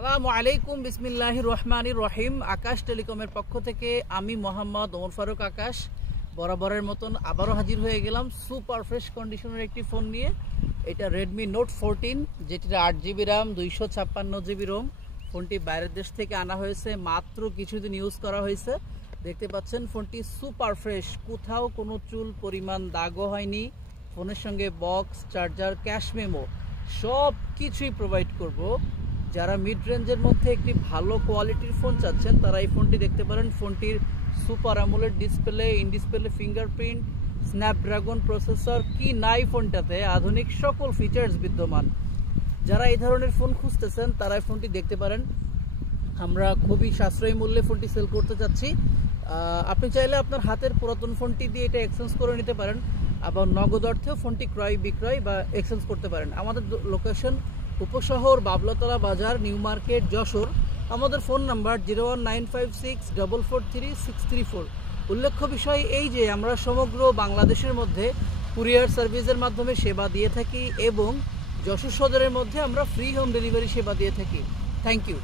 আসসালামু আলাইকুম, বিসমিল্লাহির রহমানির রহিম। আকাশ টেলিকমের পক্ষ থেকে আমি মোহাম্মদ ওমর ফারুক আকাশ বরাবরের মতন আবারও হাজির হয়ে গেলাম সুপার ফ্রেশ কন্ডিশনের একটি ফোন নিয়ে। এটা রেডমি নোট 14, যেটির 8GB RAM 256GB ROM। ফোনটি বাইরের দেশ থেকে আনা হয়েছে, মাত্র কিছুদিন ইউজ করা হয়েছে। দেখতে পাচ্ছেন ফোনটি সুপার ফ্রেশ, কোথাও কোনো চুল পরিমাণ দাগও হয়নি। ফোনের সঙ্গে বক্স, চার্জার, ক্যাশ মেমো সব কিছুই প্রোভাইড করব। যারা মিড রেঞ্জের মধ্যে একটি ভালো কোয়ালিটির ফোন চাচ্ছেন তারা এই ফোনটি দেখতে পারেন। ফোনটির super AMOLED display, in display fingerprint, Snapdragon processor, কি নাই ফোনটাতে, আধুনিক সকল ফিচার্স বিদ্যমান। যারা এই ধরনের ফোন খুঁজতেছেন তারা এই ফোনটি দেখতে পারেন। আমরা খুবই সাশ্রয়ী মূল্যে ফোনটি সেল করতে চাচ্ছি। আপনি চাইলে আপনার হাতের পুরাতন ফোনটি দিয়ে এটা এক্সচেঞ্জ করে নিতে পারেন, আবার নগদ অর্থেও ফোনটি ক্রয় বিক্রয় বা এক্সচেঞ্জ করতে পারেন। আমাদের লোকেশন উপশহর, বাবলাতলা বাজার, নিউ মার্কেট, যশোর। আমাদের ফোন নাম্বার 01956443634। উল্লেখ্য বিষয় এই যে আমরা সমগ্র বাংলাদেশের মধ্যে কুরিয়ার সার্ভিসের মাধ্যমে সেবা দিয়ে থাকি এবং যশোর সদরের মধ্যে আমরা ফ্রি হোম ডেলিভারি সেবা দিয়ে থাকি। Thank you.